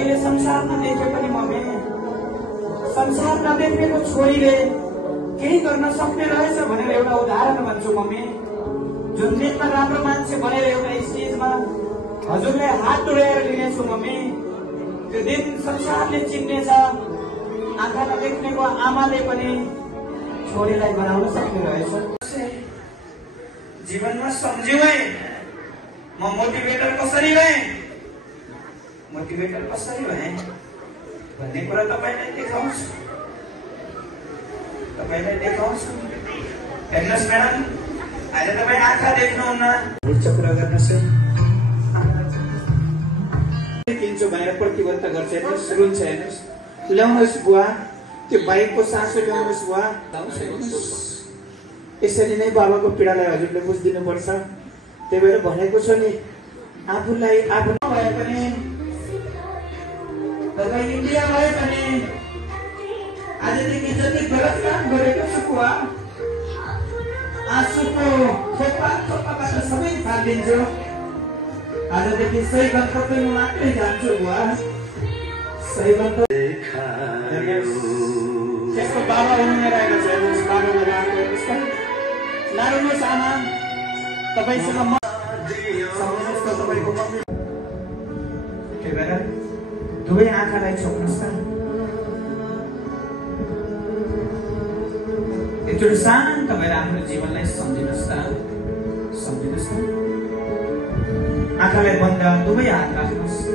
तपाईँले संसार नदेखे पनि मम्मी, संसार नदेखेको छोरीले केही गर्न सक्ने रहेछ भनेर एउटा उदाहरण भन्छु मम्मी। जुन दिनमा राम्रो मान्छे बनेर एउटा स्टेजमा हजुरले हात डोराएर लिनेछु मम्मी, त्यो दिन संसारले चिन्नेछ। आँखा नदेख्नेको आमाले पनि छोरीलाई बनाउन सक्ने रहेछ। जीवनमा सम्झ्यौ है म मोटिभेटर कसरी भएँ, मोटिभेटर कसरी भएँ भन्ने कुरा तपाईँलाई देखाउँछु, तपाईँलाई देखाउँछु। हेर्नुहोस् म्याडम, अहिले तपाईँ आँखा देख्नुहुन्न, कुरा गर्नुहोस् है। किन्छु भनेर प्रतिबद्ध गर्छ, हेर्नुहोस् रुन्छ, हेर्नुहोस्। ल्याउनुहोस् बुवा, त्यो बाइकको सासो ल्याउनुहोस् बुवा। यसरी नै बाबाको पीडालाई हजुरले बुझिदिनु पर्छ। त्यही भएर भनेको छु नि, आफूलाई आफू नभए पनि, तपाईँ इन्डिया भए पनि आजदेखि जति गलत काम गरेको छु बुवा, आँसुको थोपाबाट सबै फालिदिन्छु। आजदेखि सही गन्तव्यमा मात्रै जान्छु बुवा, सही गन्तव्य। त्यसको बाबा हुनुहुनेरहेको छ, हेर्नुहोस् बाबामा गएको हेर्नुहोस् त। नरुनुहोस् आमा, तपाईँसँग म सम्झनुहोस् त तपाईँको मम्मी। त्यही भएर दुवै आँखालाई छोप्नुहोस् त। एकचोटि शान्त भएर आफ्नो जीवनलाई सम्झिनुहोस् त, सम्झिनुहोस् त। आँखालाई बन्द, दुवै हात राख्नुहोस्।